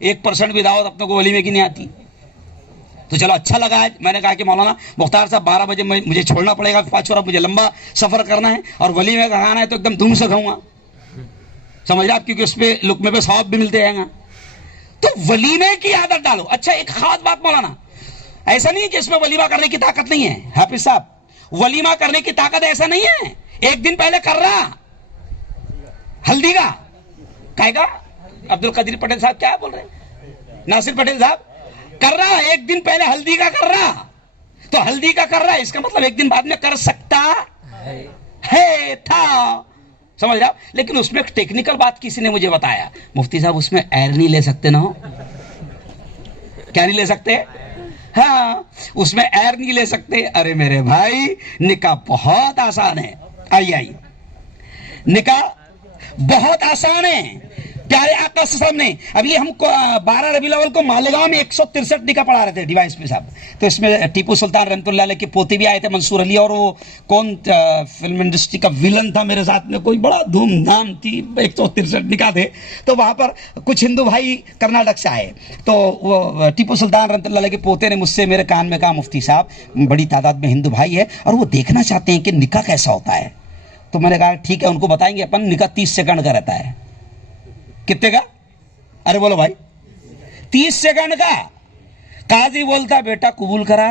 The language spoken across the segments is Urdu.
1% بھی دعوت اپنے کو ولیمے کی نہیں آتی. تو چلو اچھا لگا آج. میں نے کہا کہ مولانا مختار صاحب 12 بجے مجھے چھوڑنا پڑے گا, 5 اور مجھے لمبا سفر کرنا ہے, اور ولیمے کا کھانا ہے تو ایک دم دھوم سے کھاؤں گا, سمجھ رہے آپ, کیونکہ اس پہ لقمے پہ ثواب بھی ملتے جائیں گا. تو ولیمے کی عادت ڈالو. اچھا ایک خاص بات مولانا, ایسا نہیں ہے کہ اس میں ولیمہ کرنے کی طاقت نہیں ہے. حافظ صاحب, ولیمہ کرنے کی طاقت ایسا نہیں ہے. ایک دن پہلے کر رہا ہلدی کا, کہے گا عبد القدیر پٹیل صاحب کیا بول رہے ہیں, ناصر پٹیل صاحب, کر رہا ایک دن پہلے ہلدی کا کر رہا, تو ہلدی کا کر رہا ہے اس کا مطلب ایک دن بعد میں کر سکتا ہے تھا, سمجھ رہا. لیکن اس میں ایک ٹیکنیکل بات کسی نے مجھے بتایا, مفتی صاحب اس میں ایئر نہیں لے سکتے نا, کیا نہیں لے سکتے؟ ہاں اس میں ایئر نہیں لے سکتے. ارے میرے بھائی نکاح بہت آسان ہے. آئی نکاح بہت آسان ہے. پیارے آقا صلی اللہ علیہ وسلم نے, ابھی ہم 12 ربیع الاول کو مالیگاؤں میں 163 نکاح پڑھا رہے تھے ڈیوائس پہ صاحب. تو اس میں ٹیپو سلطان رحمۃ اللہ علیہ کے پوتے بھی آئے تھے, منصور علی, اور وہ کون فلم انڈسٹری کا ویلن تھا میرے ساتھ میں, کوئی بڑا دھوم دھام تھی, 163 نکاح تھے. تو وہاں پر کچھ ہندو بھائی کرناٹک سے آئے, تو وہ ٹیپو سلطان رحمۃ اللہ علیہ کے پوتے نے مجھ سے میرے کان میں کہا, مفتی صاحب بڑی تعداد میں ہندو بھائی ہے اور وہ دیکھنا چاہتے ہیں کہ نکاح کیسا ہوتا ہے. تو میں نے کہا ٹھیک ہے ان کو بتائیں گے اپن. نکاح 30 سیکنڈ کا رہتا ہے. کتنے کا؟ ارے بولو بھائی, 30 سیکنڈ کا. قاضی بولتا بیٹا قبول کرا,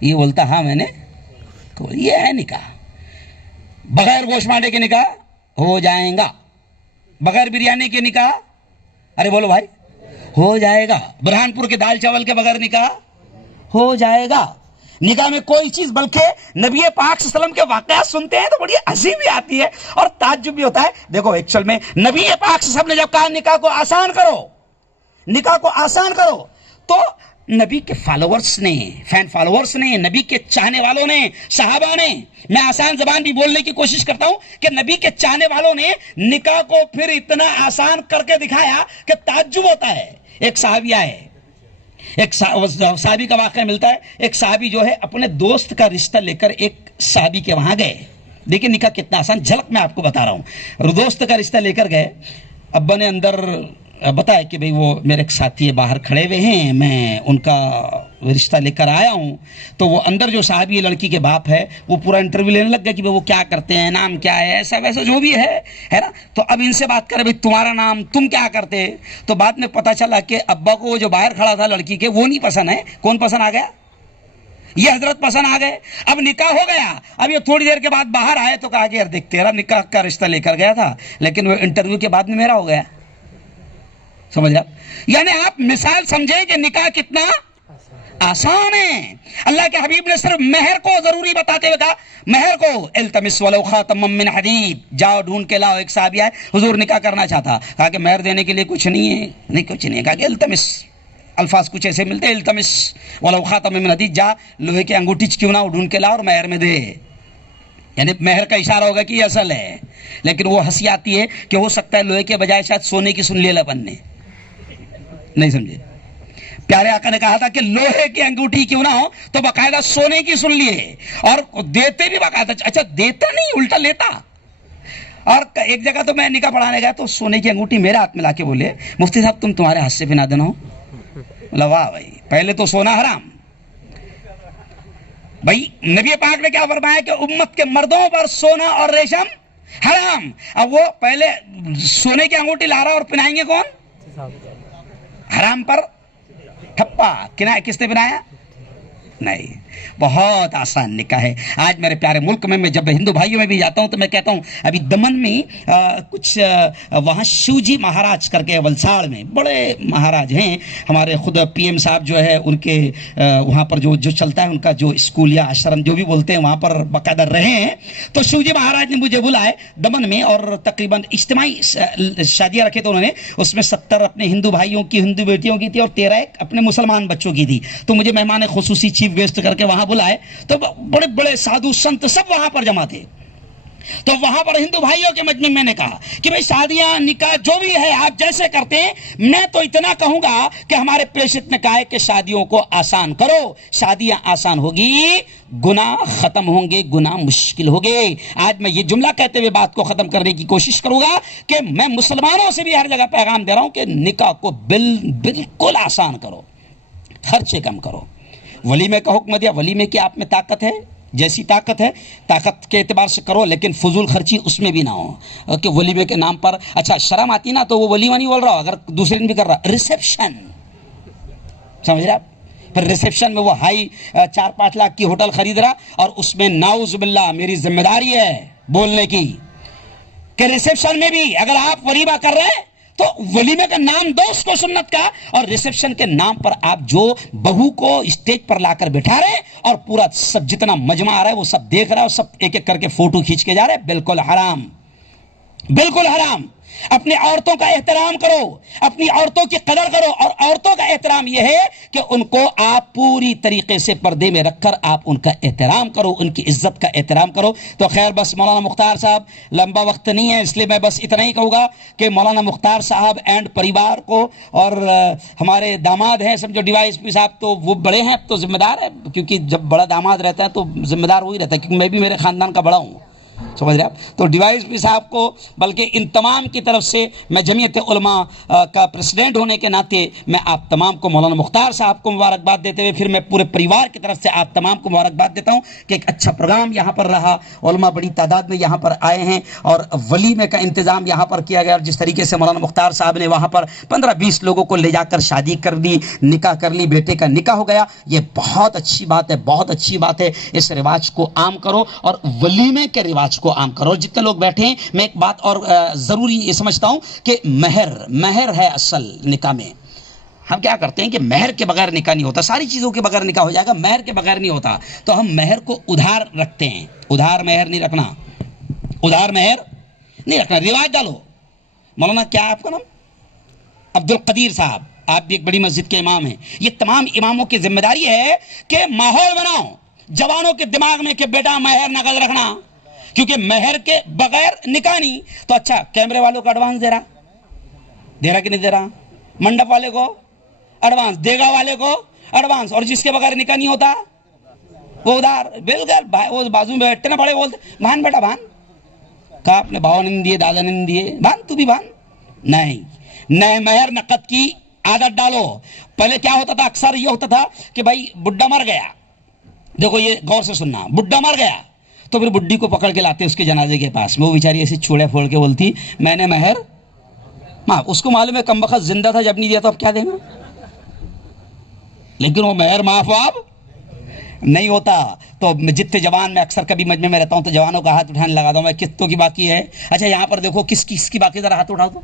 یہ بولتا ہاں میں نے, یہ ہے نکاح. بغیر گوشت مانڈے کے نکاح ہو جائے گا, بغیر بریانی کے نکاح, ارے بولو بھائی, ہو جائے گا. برہان پور کے دال چاول کے بغیر نکاح ہو جائے گا. نکاح میں کوئی چیز, بلکہ نبی پاک صلی اللہ علیہ وسلم کے واقعات سنتے ہیں تو بڑی ہنسی بھی آتی ہے اور تعجب بھی ہوتا ہے. دیکھو ایکچوئل میں نبی پاک صلی اللہ علیہ وسلم نے جب کہا نکاح کو آسان کرو, نکاح کو آسان کرو, تو نبی کے فالوورز نے, فین فالوورز نے, نبی کے چاہنے والوں نے, صحابہ نے, میں آسان زبان بھی بولنے کی کوشش کرتا ہوں کہ نبی کے چاہنے والوں نے نکاح کو پھر اتنا آسان کر کے دکھایا کہ تعجب ہوتا ہے. ایک صحابی آئے, ایک صحابی کا واقعہ ملتا ہے. ایک صحابی جو ہے اپنے دوست کا رشتہ لے کر ایک صحابی کے وہاں گئے. دیکھیں نکاح کتنا آسان, جھلک میں آپ کو بتا رہا ہوں. دوست کا رشتہ لے کر گئے. ابا نے اندر بتایا کہ بھئی وہ میرے ایک ساتھی باہر کھڑے ہوئے ہیں, میں ان کا رشتہ لے کر آیا ہوں. تو وہ اندر جو صحابی لڑکی کے باپ ہے وہ پورا انٹرویو لینے لگ گیا کہ وہ کیا کرتے ہیں, نام کیا ہے, ایسا ویسا جو بھی ہے نا. تو اب ان سے بات کرے, بھئی تمہارا نام, تم کیا کرتے. تو بعد میں پتا چلا کہ ابا کو وہ جو باہر کھڑا تھا لڑکی کے وہ نہیں پسند ہے. کون پسند آ گیا؟ یہ حضرت پسند آ گئے. اب نکاح ہو گیا. اب یہ تھوڑی دیر کے بعد باہر آئے تو کہا کہ یار دیکھ تیرا نکاح کا رشتہ لے کر گیا تھا, لیکن وہ انٹرویو کے بعد میں میرا ہو گیا. سمجھ رہا؟ یعنی آپ مثال سمجھیں کہ نکاح کتنا آسان ہے. اللہ کے حبیب نے صرف مہر کو ضروری بتاتے ہوئے کہا, مہر کو التمس ولو خاتما من حدید, جاؤ ڈھونڈ کے لاؤ. ایک صحابی آئے, حضور نکاح کرنا چاہتا, کہا کہ مہر دینے کے لیے کچھ نہیں ہے, نہیں کچھ نہیں ہے. کہا کہ التمس, الفاظ کچھ ایسے ملتے ہیں, التمس ولو خاتما من حدید, جا لوہے کی انگوٹھی کیوں نہ ڈھونڈ کے لاؤ اور مہر میں دے. یعنی مہر کا اشارہ ہوگا کہ یہ اصل ہے. لیکن وہ ہنسی آتی ہے کہ ہو سکتا ہے لوہے کے بجائے شاید سونے کی سن لیلا بننے, نہیں سمجھے. پیارے آقا نے کہا تھا کہ لوہے کی انگوٹھی کیوں نہ ہو تو باقاعدہ سونے کی سن لیے, اور دیتے بھی باقاعدہ. اچھا دیتا نہیں, الٹا لیتا. اور ایک جگہ تو میں نکاح پڑھانے گیا تو سونے کی انگوٹھی میرے ہاتھ میں لا کے بولے, مفتی صاحب تم تمہارے ہاتھ سے پہنا دینا ہو. بولا واہ بھائی, پہلے تو سونا حرام. بھائی نبی پاک نے کیا فرمایا کہ امت کے مردوں پر سونا اور ریشم حرام. اب وہ پہلے سونے کی انگوٹھی لا رہا اور پہنائیں گے کون؟ حرام پر ٹھپا. کس نے بنایا؟ نہیں. بہت آسان نکاح ہے. آج میرے پیارے ملک میں جب ہندو بھائیوں میں بھی جاتا ہوں تو میں کہتا ہوں, ابھی دمن میں کچھ وہاں شیوجی مہاراج کر کے, ولساڑ میں بڑے مہاراج ہیں ہمارے, خود پی ایم صاحب جو ہے ان کے وہاں پر جو چلتا ہے ان کا جو اسکول یا آشرم جو بھی بولتے ہیں وہاں پر باقاعدہ رہے ہیں. تو شیوجی مہاراج نے مجھے بلائے دمن میں, اور تقریباً اجتماعی شادیاں رکھے تھے انہوں نے. اس میں 70 اپنے ہندو بھائیوں کی, ہندو بیٹیوں کی تھی, اور 13 اپنے مسلمان بچوں کی تھی. تو مجھے مہمان خصوصی چیف گیسٹ کر کے وہاں بلائے. تو بڑے بڑے سادھو سنت سب وہاں پر جمع تھے. تو وہاں پر ہندو بھائیوں کے مجمع میں نے کہا کہ بھئی شادیاں نکاح جو بھی ہے آپ جیسے کرتے ہیں، میں تو اتنا کہوں گا کہ ہمارے پریشت نے کہا ہے کہ شادیوں کو آسان کرو، شادیاں آسان ہوگی گناہ ختم ہوں گے، گناہ مشکل ہو گئے۔ آج میں یہ جملہ کہتے ہوئے بات کو ختم کرنے کی کوشش کروں گا کہ میں مسلمانوں سے بھی ہر جگہ پیغام دے رہا ہوں کہ نکاح کو بالکل آسان کرو، خرچے کم کرو۔ ولیمے کا حکم دیا، ولیمے کی آپ میں طاقت ہے، جیسی طاقت ہے طاقت کے اعتبار سے کرو، لیکن فضول خرچی اس میں بھی نہ ہو کہ ولیمے کے نام پر اچھا شرم آتی نا تو وہ ولیمہ نہیں بول رہا ہو، اگر دوسرے دن بھی کر رہا ریسیپشن، سمجھ رہے آپ؟ پھر ریسیپشن میں وہ ہائی 4-5 لاکھ کی ہوٹل خرید رہا اور اس میں نعوذ باللہ میری ذمہ داری ہے بولنے کی کہ ریسیپشن میں بھی اگر آپ ولیمہ کر رہے ہیں تو ولیمے کا نام دو اس کو سنت کا، اور ریسیپشن کے نام پر آپ جو بہو کو اسٹیج پر لا کر بٹھا رہے اور پورا سب جتنا مجمع آ رہا ہے وہ سب دیکھ رہا ہے اور سب ایک ایک کر کے فوٹو کھینچ کے جا رہے ہیں، بالکل حرام، بالکل حرام۔ اپنی عورتوں کا احترام کرو، اپنی عورتوں کی قدر کرو، اور عورتوں کا احترام یہ ہے کہ ان کو آپ پوری طریقے سے پردے میں رکھ کر آپ ان کا احترام کرو، ان کی عزت کا احترام کرو۔ تو خیر بس مولانا مختار صاحب لمبا وقت نہیں ہے، اس لیے میں بس اتنا ہی کہوں گا کہ مولانا مختار صاحب اینڈ پریوار کو، اور ہمارے داماد ہیں سمجھو ڈی وائی ایس پی صاحب، تو وہ بڑے ہیں تو ذمہ دار ہے، کیونکہ جب بڑا داماد رہتا ہے تو ذمہ دار وہی رہتا ہے، کیونکہ میں بھی میرے خاندان کا بڑا ہوں، سمجھ رہے آپ؟ تو ڈی وائی ایس پی صاحب کو بلکہ ان تمام کی طرف سے میں جمعیت علماء کا پریسیڈنٹ ہونے کے ناطے میں آپ تمام کو مولانا مختار صاحب کو مبارکباد دیتے ہوئے پھر میں پورے پریوار کی طرف سے آپ تمام کو مبارکباد دیتا ہوں کہ ایک اچھا پروگرام یہاں پر رہا، علماء بڑی تعداد میں یہاں پر آئے ہیں اور ولیمے کا انتظام یہاں پر کیا گیا، اور جس طریقے سے مولانا مختار صاحب نے وہاں پر 15-20 لوگوں کو لے جا کر شادی کر دی، نکاح کر لی، بیٹے کا نکاح ہو گیا، یہ بہت اچھی بات ہے، بہت اچھی بات ہے۔ اس رواج کو عام کرو اور ولیمے کے رواج کو عام کرو۔ جتنے لوگ بیٹھے ہیں میں ایک بات اور ضروری یہ سمجھتا ہوں کہ مہر ہے اصل نکاح میں۔ ہم کیا کرتے ہیں کہ مہر کے بغیر نکاح نہیں ہوتا، ساری چیزوں کے بغیر نکاح ہو جائے گا، مہر کے بغیر نہیں ہوتا، تو ہم مہر کو ادھار رکھتے ہیں، ادھار مہر نہیں رکھنا، ادھار مہر نہیں رکھنا، رواج ڈالو۔ مولانا کیا آپ کا نام؟ عبد القدیر صاحب، آپ بھی ایک بڑی مسجد کے امام ہیں۔ یہ تمام اماموں کی ذمہ داری ہے کہ ماحول بناؤ جوانوں کے دماغ میں کہ بیٹا مہر نقد رکھنا، کیونکہ مہر کے بغیر نکاح نہیں۔ تو اچھا کیمرے والوں کو ایڈوانس دے رہا کہ نہیں دے رہا، منڈپ والے کو ایڈوانس، دیگا والے کو ایڈوانس، اور جس کے بغیر نکاح نہیں ہوتا وہ ادھار، بالکل وہ بازو میں بیٹھتے نا بڑے بولتے بھان بیٹا بھان، کہا اپنے بھاؤ نے دیے، دادا نے دیے، بھان تو بھی بھان نہیں، نئے مہر نقد کی عادت ڈالو۔ پہلے کیا ہوتا تھا، اکثر یہ ہوتا تھا کہ بھائی بڈھا مر گیا، دیکھو یہ غور سے سننا، بڈھا مر گیا تو پھر بڈھی کو پکڑ کے لاتے اس کے جنازے کے پاس میں، وہ بیچاری ایسے چوڑے پھوڑ کے بولتی میں نے مہر معاف، اس کو معلوم ہے کم بخت زندہ تھا جب نہیں دیا تو اب کیا دیں گا، لیکن وہ مہر معاف اب نہیں ہوتا۔ تو جتنے جوان، میں اکثر کبھی مجمع میں رہتا ہوں تو جوانوں کا ہاتھ اٹھانے لگا دوں میں، کتوں کی باقی ہے؟ اچھا یہاں پر دیکھو کس کس کی باقی، ذرا ہاتھ اٹھاؤ تو،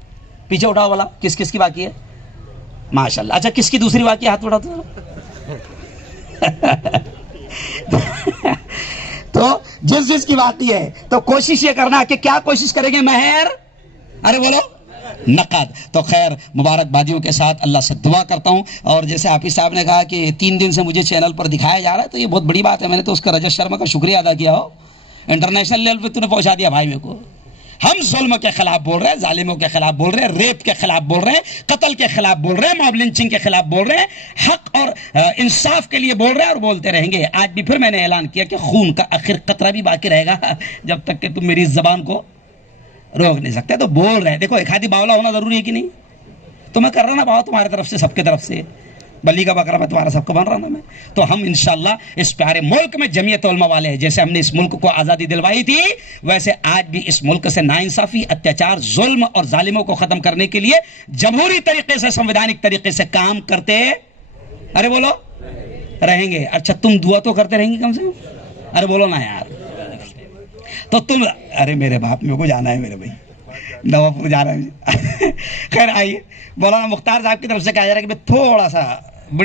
پیچھے اٹھاؤ والا، کس کس کی باقی ہے؟ ماشاء اللہ۔ اچھا کس کی دوسری باقی ہے؟ ہاتھ اٹھاؤ تو۔ تو جس کی باقی ہے تو کوشش یہ کرنا کہ کیا کوشش کریں گے، مہر، ارے بولو نقد۔ تو خیر مبارکبادیوں کے ساتھ اللہ سے دعا کرتا ہوں، اور جیسے حافظ صاحب نے کہا کہ 3 دن سے مجھے چینل پر دکھایا جا رہا ہے تو یہ بہت بڑی بات ہے، میں نے تو اس کا رجت شرما کا شکریہ ادا کیا ہو، انٹرنیشنل لیول پہ تو نے پہنچا دیا بھائی میرے کو۔ ہم ظلم کے خلاف بول رہے ہیں، ظالموں کے خلاف بول رہے ہیں، ریپ کے خلاف بول رہے ہیں، قتل کے خلاف بول رہے ہیں، موب لنچنگ کے خلاف بول رہے ہیں، حق اور انصاف کے لیے بول رہے ہیں اور بولتے رہیں گے۔ آج بھی پھر میں نے اعلان کیا کہ خون کا آخر قطرہ بھی باقی رہے گا جب تک کہ تم میری زبان کو روک نہیں سکتے۔ تو بول رہے ہیں، دیکھو ایک آدھی باولا ہونا ضروری ہے کہ نہیں؟ تو میں کر رہا نا باو تمہارے طرف سے، سب کے طرف سے، بلی کا بکرا میں تمہارا سب کو بن رہا ہوں میں۔ تو ہم انشاءاللہ اس پیارے ملک میں جمعیت علماء والے ہیں، جیسے ہم نے اس ملک کو آزادی دلوائی تھی ویسے آج بھی اس ملک سے ناانصافی، اتیاچار، ظلم اور ظالموں کو ختم کرنے کے لیے جمہوری طریقے سے، سنویدھانک طریقے سے کام کرتے ارے بولو رہیں گے۔ اچھا تم دعا تو کرتے رہیں گے کم سے کم، ارے بولو نا یار۔ تو تم، ارے میرے باپ میرے کو جانا ہے، میرے بھائی نواپور جانا ہے۔ خیر آئیے، مولانا مختار صاحب کی طرف سے کہا جا رہا ہے کہ تھوڑا سا